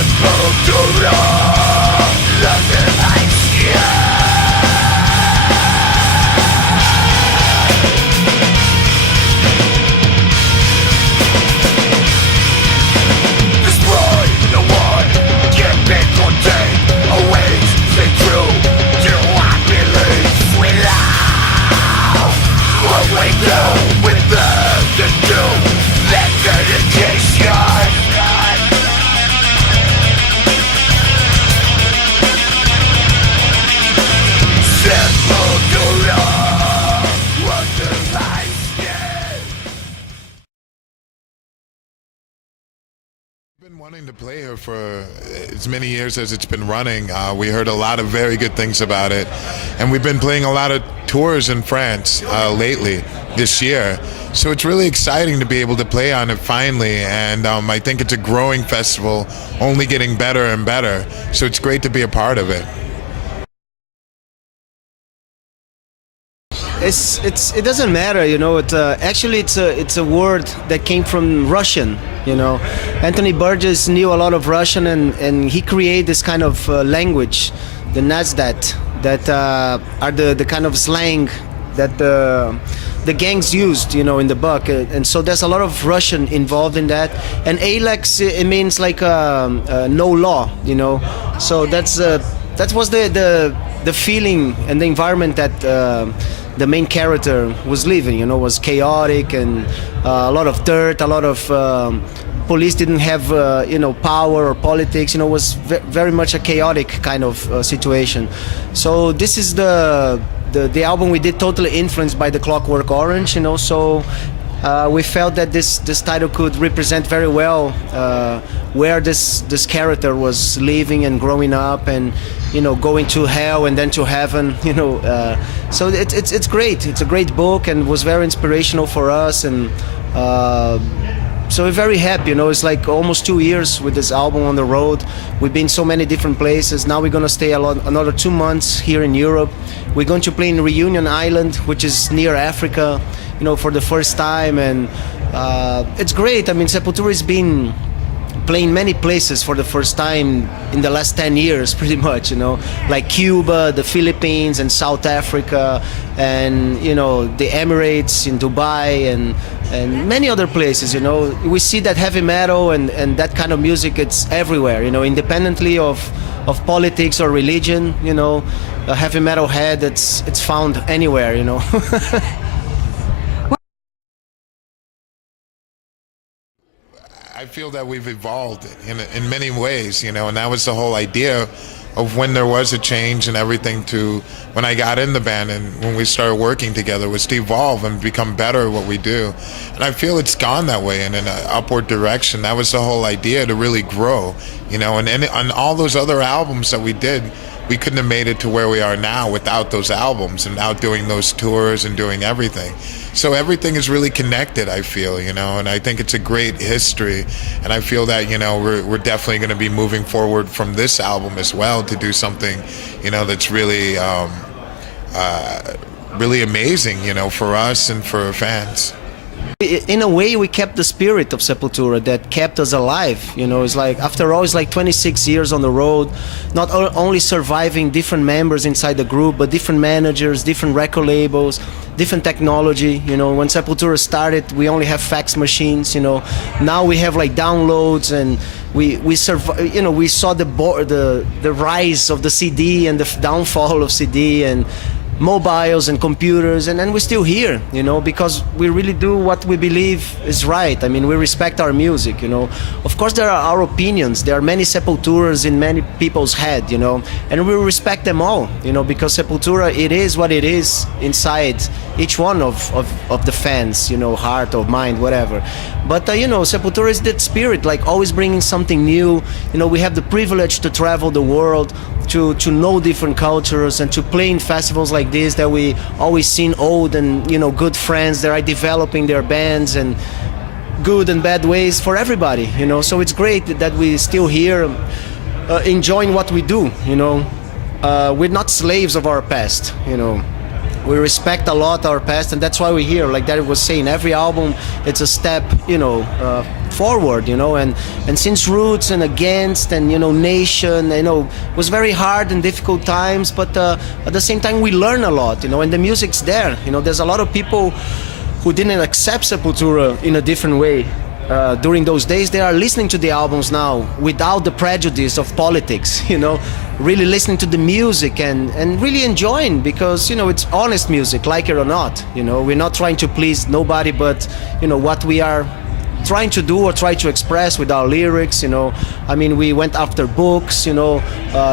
Sepultura, nothing like destroy the one, can't be contained. Always stay true to what beliefs we love. What we do with the do, that dedication. Sepultura, what the lights get. Been wanting to play here for as many years as it's been running. We heard a lot of very good things about it, and we've been playing a lot of tours in France lately this year. So it's really exciting to be able to play on it finally, and I think it's a growing festival, only getting better and better. So it's great to be a part of it. It doesn't matter, you know. Actually, it's a word that came from Russian, you know. Anthony Burgess knew a lot of Russian, and he created this kind of language, the Nazdat, that are the kind of slang that the gangs used, you know, in the book. And so there's a lot of Russian involved in that. And Alex, it means like no law, you know. So that was the feeling and the environment that the main character was living, you know, was chaotic and a lot of dirt, a lot of police didn't have, you know, power or politics, you know, was very much a chaotic kind of situation. So this is the album we did totally influenced by the Clockwork Orange, you know, so we felt that this title could represent very well where this character was living and growing up, and you know, going to hell and then to heaven, you know. So it's great. It's a great book and was very inspirational for us, and so we're very happy. You know, it's like almost 2 years with this album on the road. We've been so many different places. Now we're gonna stay another 2 months here in Europe. We're going to play in Reunion Island, which is near Africa, you know, for the first time, and it's great. I mean, Sepultura has been playing many places for the first time in the last 10 years, pretty much, you know, like Cuba, the Philippines, and South Africa, and you know, the Emirates, in Dubai, and many other places. You know, we see that heavy metal and that kind of music, it's everywhere, you know, independently of politics or religion. You know, a heavy metal head, it's found anywhere, you know. I feel that we've evolved in many ways, you know, and that was the whole idea of when there was a change and everything to when I got in the band and when we started working together, was to evolve and become better at what we do. And I feel it's gone that way and in an upward direction. That was the whole idea, to really grow, you know, and on all those other albums that we did, we couldn't have made it to where we are now without those albums and out doing those tours and doing everything. So everything is really connected, I feel, you know, and I think it's a great history. And I feel that, you know, we're definitely going to be moving forward from this album as well to do something, you know, that's really, really amazing, you know, for us and for fans. In a way, we kept the spirit of Sepultura that kept us alive. You know, it's like, after all, it's like 26 years on the road, not only surviving different members inside the group, but different managers, different record labels, different technology. You know, when Sepultura started, we only have fax machines. You know, now we have like downloads, and we survive. You know, we saw the rise of the CD and the downfall of CD and mobiles and computers, and then we're still here, you know, because we really do what we believe is right. I mean, we respect our music, you know. Of course, there are our opinions. There are many Sepulturas in many people's head, you know, and we respect them all, you know, because Sepultura, it is what it is inside each one of the fans, you know, heart or mind, whatever. But, you know, Sepultura is that spirit, like always bringing something new. You know, we have the privilege to travel the world, to know different cultures, and to play in festivals like this that we always seen old and, you know, good friends that are developing their bands and good and bad ways for everybody, you know. So it's great that we're still here enjoying what we do, you know. We're not slaves of our past, you know. We respect a lot our past, and that's why we're here. Like Derek was saying, every album, it's a step, you know, forward, you know, and since Roots and Against and, you know, Nation, you know, was very hard and difficult times, but at the same time we learn a lot, you know, and the music's there, you know, there's a lot of people who didn't accept Sepultura in a different way. During those days, they are listening to the albums now without the prejudice of politics, you know, really listening to the music and really enjoying, because, you know, it's honest music, like it or not, you know, we're not trying to please nobody, but, you know, what we are trying to do or try to express with our lyrics, you know, I mean, we went after books, you know,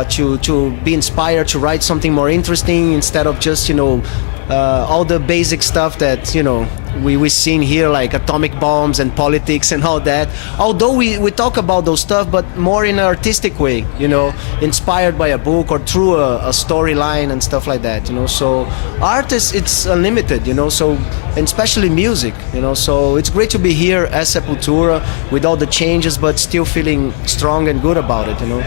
to be inspired to write something more interesting instead of just, you know, all the basic stuff that, you know, we seen here, like atomic bombs and politics and all that. Although we talk about those stuff, but more in an artistic way, you know, inspired by a book or through a storyline and stuff like that, you know. So art it's unlimited, you know, so, and especially music, you know, so it's great to be here as Sepultura with all the changes, but still feeling strong and good about it, you know.